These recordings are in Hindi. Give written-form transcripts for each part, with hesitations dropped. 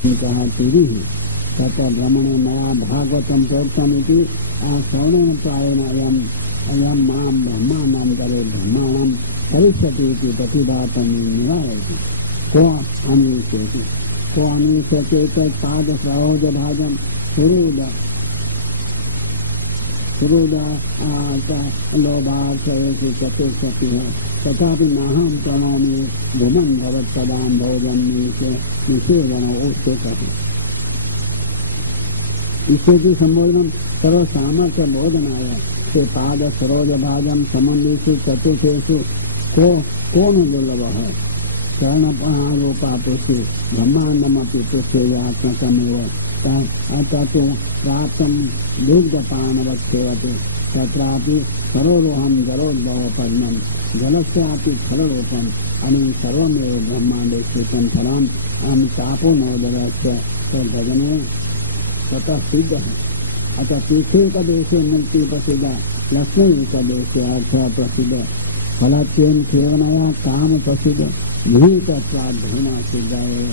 कहा तीरी तथा भ्रमणे मया भागवतम प्रोक्तमिति श्रवणेन प्रायेण अयम मां ब्रह्मानंतरे ब्रह्माणं करिष्यति इति प्रतिभातं निवारयति। को अन्विष्यति तत्पाद सरोजभाजं लोभार्थयति चतुष्पति है तथापि नाहं प्रणौमि भूमन् भवत्पदां भोजन निषेवण उससे कहे। इससे की संबोधन सर्व सामर्थ्य बोधनाय से पाद सरोज भाजम संबंधेषु चतुर्थेषु कौन दुर्लभ है चरणरूपा पृथ्वी ब्रह्मांडमपि पृथ्व्यात्मकमेव ततो प्राप्तं दुर्गपानवत्सेवते तत्रापि सरोरोहं जलोद्भव पद्मं जलस्यापि फलरूपम् अनेन सर्वमेव ब्रह्माण्डे स्थितं फलम् अहं तापोनोदयस्य भजने ततः सिद्ध है। अतः तीसरे का देशे मुक्ति प्रसिद्ध लक्ष्मी का देशे अर्थ प्रसिद्ध फलत्वेन सेवनया काम प्रसिद्ध भूतत्वाद्धर्मा सिद्ध है।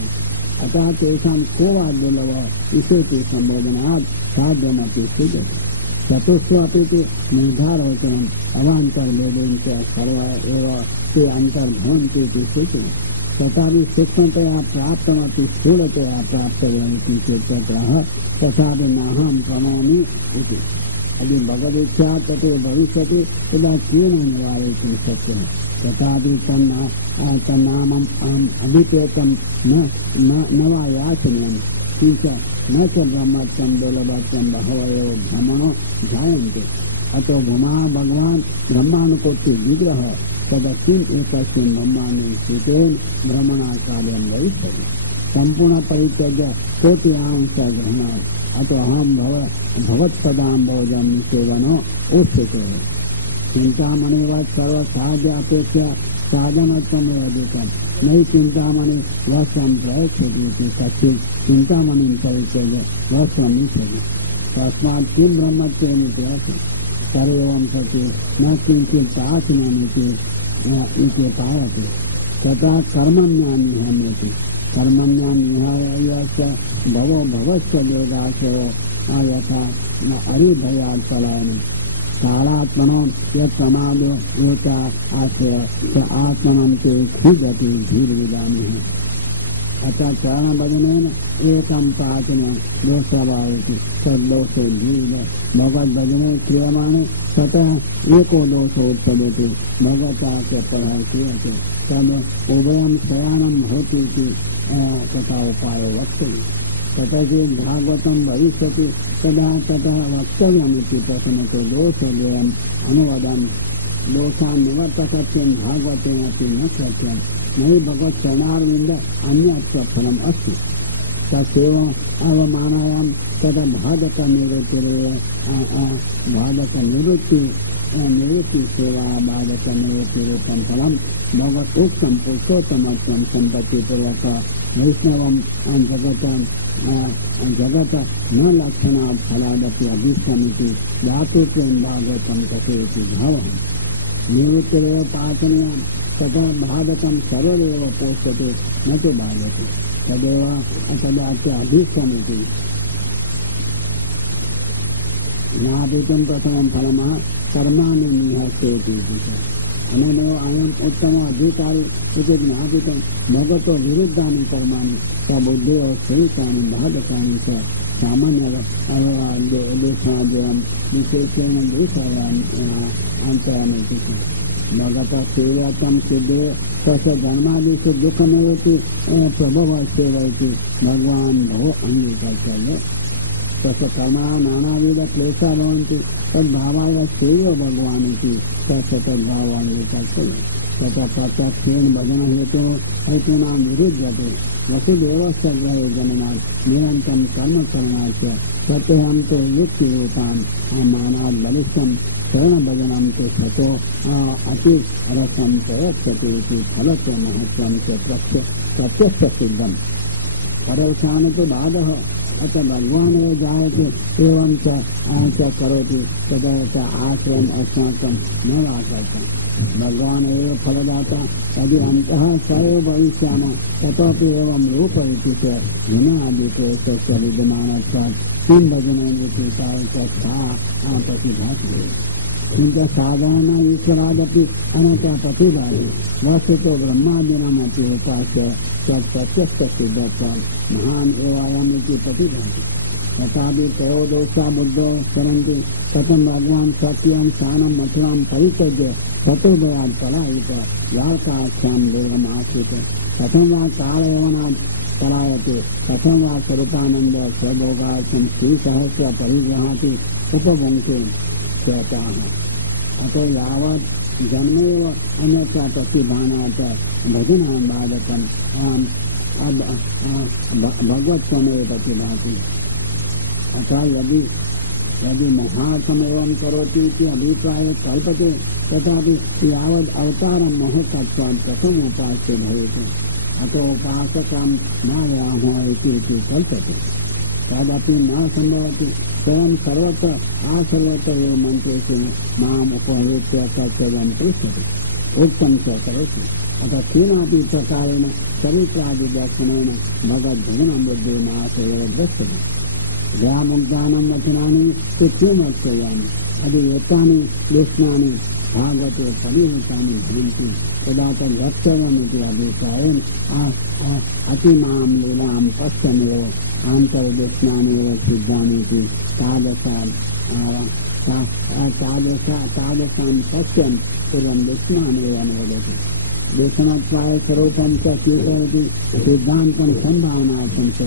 अतः तेषां को वा दुर्लभ इसे संबोधनात् साध्यमपि सिद्ध है। चतुष्वपि निर्धारवचनम् अवान्तर्भेदेन च सर्व एव ते अन्तर्भवन्ति इति सूचना तथापि सूक्ष्मतया प्राप्तमपि स्थूलतया प्राप्तव्यमिति चेत् तथापि नाहं प्रणौमि इति। यदि भगवदीच्छा ततो भविष्यति तदा केन निवारयितुं शक्यः तथापि तन्नामम् अहम् अभिप्रेतं न वा याचनीयम् किञ्च न च ब्रह्मत्वं दुर्लभत्वं बहवयो भ्रमणो जायन्ते। अतो भूमा भगवान् ब्रह्मानुकोटि विग्रह तदा किम् एकस्मिन् ब्रह्माण्डे स्थितेन भ्रमणाकार्यं भविष्यति सम्पूर्ण परित्यज्य कोटियांश ग्रहणात् अतो अहं भवत्पदाम्बोजं निषेवनो उच्यते। चिंतामणिवत् सर्वसाहाय्य अपेक्षा साधनत्वमेव अधिकम् नई चिंतामणि वस्त्रं प्रयच्छति कश्चित् चिंतामणिं परित्यज्य वस्त्रं निषेधति तस्मात् किं ब्रह्मत्वेन इति सर्वं सति न किञ्चित् प्राचीनमिति पायते तथा कर्मण्यान्निहन्यति कर्मण्यान्निहाय भवस्य वेदाश्रयो यथा न अरिभयात् पलायने कालात्मनो यत्प्रमादो एका आश्रय स आत्मनं ते क्षिगति धीर्विदानिः। अतः चरणभजनेन एकं प्राचीन दोषभावति तद्दोषो धीर भगवद्भजने क्रियमाणे ततः एको दोषो उत्पद्यते भगवता च परः क्रियते तद् उभयं शयानं भवति इति तथा उपायो वक्तव्यः। ततः चेत् भागवतं भविष्यति तदा ततः वक्तव्यमिति प्रथमतो दोषद्वयम् अनुवदन् दोषान् निवर्तकत्वेन भागवतेन अपि न शक्यम् नहि भगवत्चरणारविन्द अन्यत्र फलम् अस्ति तस्यैव अवमानायां तदा निवृत्ति सेवा बाधकनिवृत्तिरूपं फलं भगवतोक्तं पुरुषोत्तमत्वं सम्पत्तिपूर्वक वैष्णवं जगत न लक्षणात् फलादपि अभीष्टमिति धातुत्वेन भागवतं कथयति भावः निवृत्तिरेव पाचनीयं तथा बाधकं सर्वमेव पोष्यते न तु बाधते तदेव तदास्य अभीष्टमिति ज्ञापितं प्रथमं फलमः कर्माणि निहस्येति अनेनैव अयम् उत्तम अधिकारी इति ज्ञापितं भगवतो विरुद्धानि कर्माणि सबुद्धेव शरीराणि बाधकानि च सामान्यदेशाद्वयं विशेषेण देशायान्तरामिति भगवतः सेव्यतं सिद्धे तस्य जन्मादिषु दुःखमेवेति प्रभवः सेवयति भगवान् भवो अङ्गीकर्तव्य तस्य कर्माः नानाविध क्लेशाः भवन्ति तद्भावाय सेव्यो भगवान् इति तस्य तद्भावान् विकर्तव्यः तथा प्रत्यक्षेण भजनहेतुना निरुध्यते वसुदेवस्य ग्रहे जननात् निरन्तं कर्मकरणात् प्रत्यहं तु युक्तिरूपान् मानात् बलिष्ठं शरणभजनं तु सतो अति रसं प्रयच्छति इति फलस्य महत्त्वं च प्रत्यक्षसिद्धम् परेशान तो बाधः अतः भगवान एव जायते एवं च करोति तदा च आश्रयम् अस्माकं न वासयति। भगवान एव फलदाता यदि अन्तः स एव भविष्यामः ततोपि एवं रूप इति च गुणादिकोशस्य विद्यमानत्वात् किं भजनमिति सा प्रतिभाति। किंच साधारण ईश्वरादपि अनता प्रतिभाति वस्तुतो ब्रह्मादिनामपि उपास्य तत्प्रत्यक्ष सिद्धत्वात् महान् एवायमिति प्रतिभाति। तथापि त्रयोदशा बुद्धौ चरन्ति कथं भगवान् सत्यं स्थानं मथुरां परित्यज्य चतुर्दयात् पलायित द्वारकाख्यां देवमाश्रित कथं वा कालयवनात् पलायते कथं वा स्वरूपानन्द स्वभोगार्थं श्रीसहस्र परिग्रहाति उपभुङ्क्ते अतो यावत् जन्मेव अन्यथा प्रतिभानात् भजनं बाधकम् भगवत्त्वमेव प्रतिभाति। अतः यदि महार्थमेवं करोति इति अभिप्रायः कल्पते तथापि यावद् अवतारं महत्त्वात् प्रथमोपास्य भवेत् अतो उपासकं न व्यामोह इति कल्पते तदपि न सम्भवति। स्वयं सर्वत्र आसर्वत्र एव मन्त्रेषु माम् उपहृत्य कर्तव्यं पृच्छति उक्तं च करोति। अतः केनापि प्रकारेण चरित्रादिदर्शनेन भगवद्भजनं बुद्धिमाशयो दृश्यते। व्यामुग्धानं वचनानि किमर्चयामि यदि एतानि देशनानि भागवते परिहृतानि भवन्ति तदा तद्वक्तव्यमिति अभिप्रायेण अतिमां लीलां पश्यमेव आन्तर्देशनानि सिद्धानीति तादृशां पश्यन् पूर्वं देशनानेव अनुवदति। देशनत्वाय स्वरूपं च स्वीकरोति सिद्धान्तं सम्भावनार्थं च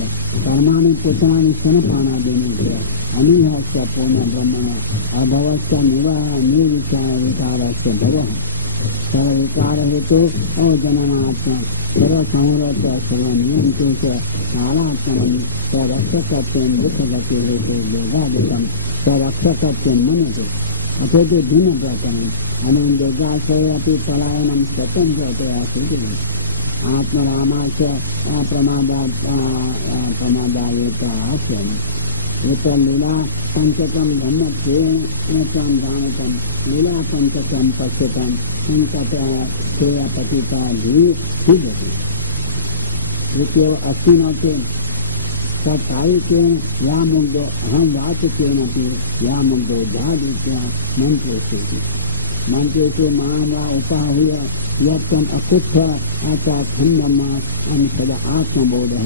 कर्माणि पुत्राणि स्तनपानादीनि च अनिहस्य पूर्णब्रह्मण अभवश्च निर्विकारस्य भवः सर्वविकारहेतु अवजननात्म सर्वसंहृत सर्वनियन्ते च कालात्मनं स्वरक्षकत्वेन दुःखगतिहेतु वेगादिकं स्वरक्षकत्वेन मन्यते। अथेति भिन्नप्रकरणम् अनेन देगाश्रये अपि पलायनं स्वतन्त्रतया सूचयति। आत्मरामास्य प्रमादायेत आश्रयम् लीला पंचकं ब्रह्मत्वेन जानितं लीला पंचकं पश्यतं संकटया पतिता सिद्ध्यति। द्वितीयो अस्ति न चेत् सकारिकेन या मुग्धो अहं वाचकेनपि या मुग्धो जादित्या मन्त्रेषु मां वा उपाहूय यत्तम् अकुत्थ आचाखण्डमा सदा आत्मबोधः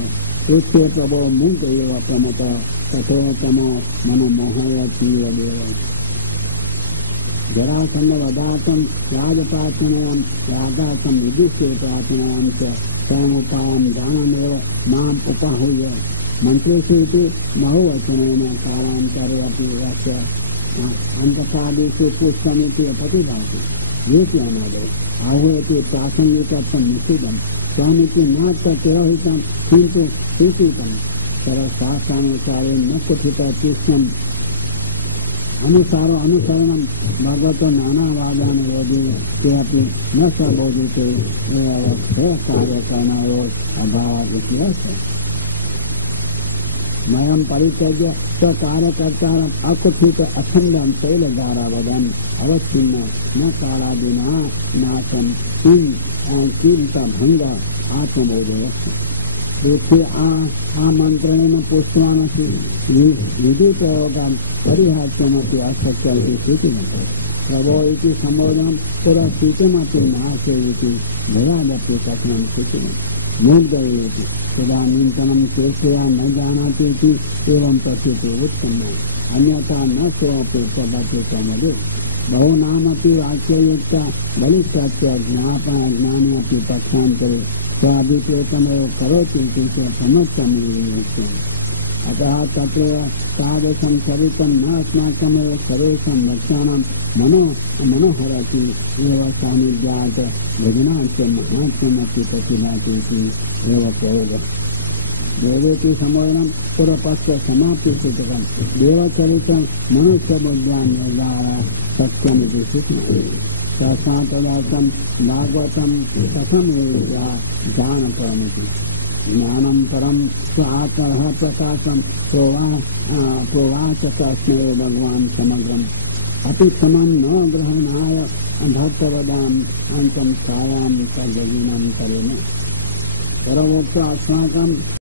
उच्चे प्रभो मुग्ध एव प्रमतः तथोतमो मनमोहयतीव देव। जरासन्धवधातं राजपाचनयं रागातं विदुष्येताचनयं च स्वयमुपायं जानमेव माम् उपाहूय मन्त्रेषु इति बहुवचनेन कालान्तरे अपि अस्य अन्तकादेशे पुष्पमिति प्रतिभाति। येति अनादौ आहूयते प्रासङ्गिकत्वं निषिद्धं स्वामिति न तिरोहितं किन्तु सूचितं सर्वशास्त्रानुसारेण न कथितं कृष्णम् अनुसरणं भगवतो नानावादान् रोधि ते अपि न सबोधिते कार्यकरणयोः अभावात् इति अर्थः। मयं परित्यज्य स्वकार्यकर्तारम् अकुथित अखण्डं तैलधारावदन् अवच्छिन्न न कालादिना नाशं किंतभङ्ग आत्मबोधोऽस्ति। पृथ्वी आमन्त्रणेन पुष्पाणि विधिप्रयोगां परिहास्यमपि अशक्यमिति सूचितं। प्रभो इति सम्बोधनं पुरस्थितमपि नाशे इति भयादपि कथनं सूचितम्। मुग्धयेति तदानीन्तनं चेष्टया न जानाति इति एवं प्रसिद्धि उत्पन्ना अन्यथा न सोऽपि प्रभते समदे। बहुनामपि वाक्ययुक्ता बलिष्ठस्य ज्ञानी अपि पक्षान्तरे स्वाभिप्रेतमेव करोति इति च समर्थमेव। अतः तत्र तादृशं चरितं न अस्माकमेव सर्वेषां भक्तानां मनोहरति एव सान्निध्यात् भजनात् महात्म्यमपि प्रतिभाति इति एव प्रयोगः। देवेति समोयनम पूर्वपक्ष समाप्ति सूचकम देवचरितम मनुष्य बुद्ध्यान निर्धारा सत्यम तस्मात्तदर्थम भागवतम कथम ज्ञान परमिति ज्ञानम परम स्वात्मः प्रकाशम प्रोवाच तस्मै भगवान समग्रम अति समम न ग्रहणाय भक्तवदाम अंतम छायाम तद्विनं करेण परमोक्त अस्माकं